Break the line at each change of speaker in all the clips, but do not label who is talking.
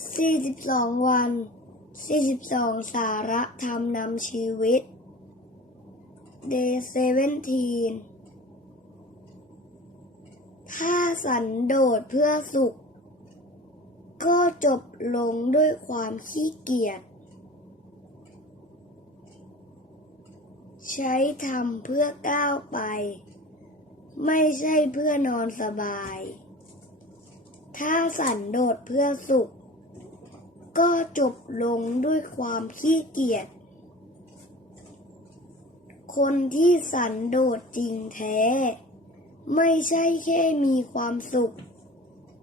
42 วัน 42 สาระธรรมนำชีวิต Day 17 ถ้าสันโดษเพื่อสุข ก็จบลงด้วยความขี้เกียจ ใช้ทำเพื่อก้าวไป ไม่ใช่เพื่อนอนสบาย ถ้าสันโดษเพื่อสุข ก็จบลงด้วยความขี้เกียจ คนที่สันโดษจริงแท้ ไม่ใช่แค่มีความสุข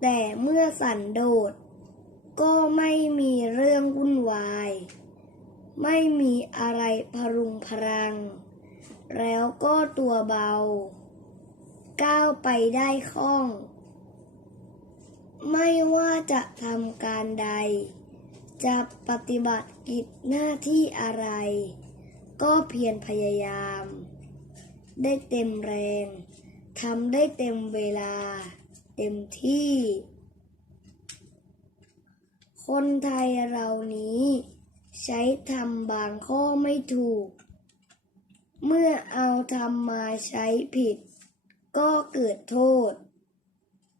แต่เมื่อสันโดษ ก็ไม่มีเรื่องวุ่นวาย ไม่มีอะไรพรุงพรัง แล้วก็ตัวเบา ก้าวไปได้คล่อง ไม่ว่าจะทำการใด จะปฏิบัติกิจหน้าที่อะไร ก็เพียรพยายาม ได้เต็มแรงทำได้เต็มเวลา เต็มที่ คนไทยเรานี้ ใช้ทำบางข้อไม่ถูก เมื่อเอาทำมาใช้ผิด ก็เกิดโทษ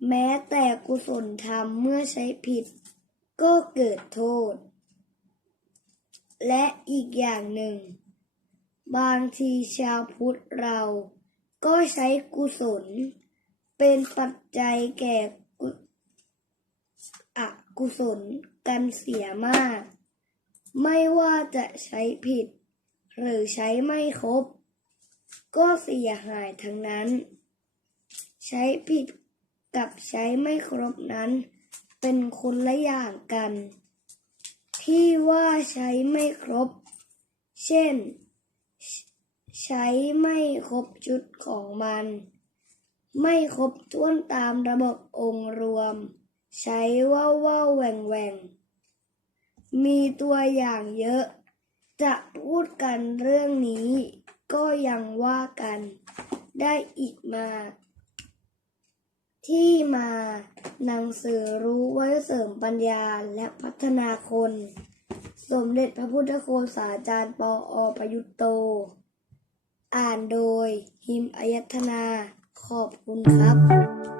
แม้แต่กุศลธรรมเมื่อใช้ผิด ก็เกิดโทษ และอีกอย่างหนึ่ง บางทีชาวพุทธเราก็ใช้กุศล เป็นปัจจัยแก่กุอกุศลกันเสียมาก ไม่ว่าจะใช้ผิด หรือใช้ไม่ครบ ก็เสียหายทั้งนั้น ใช้ผิดกับใช้ไม่ครบนั้น เป็นคนละอย่างกัน ที่ว่าใช้ไม่ครบ เช่น ใช้ไม่ครบชุดของมัน ไม่ครบถ้วนตามระบบองค์รวม ใช้ว่าว่าแหว่งแหว่งมีตัวอย่างเยอะ จะพูดกันเรื่องนี้ ก็ยังว่ากันได้อีกมา ที่มา หนังสือรู้ไว้เสริมปัญญาและพัฒนาคน สมเด็จพระพุทธโฆษาจารย์ปออประยุตโต อ่านโดย หิมอายัธนา ขอบคุณครับ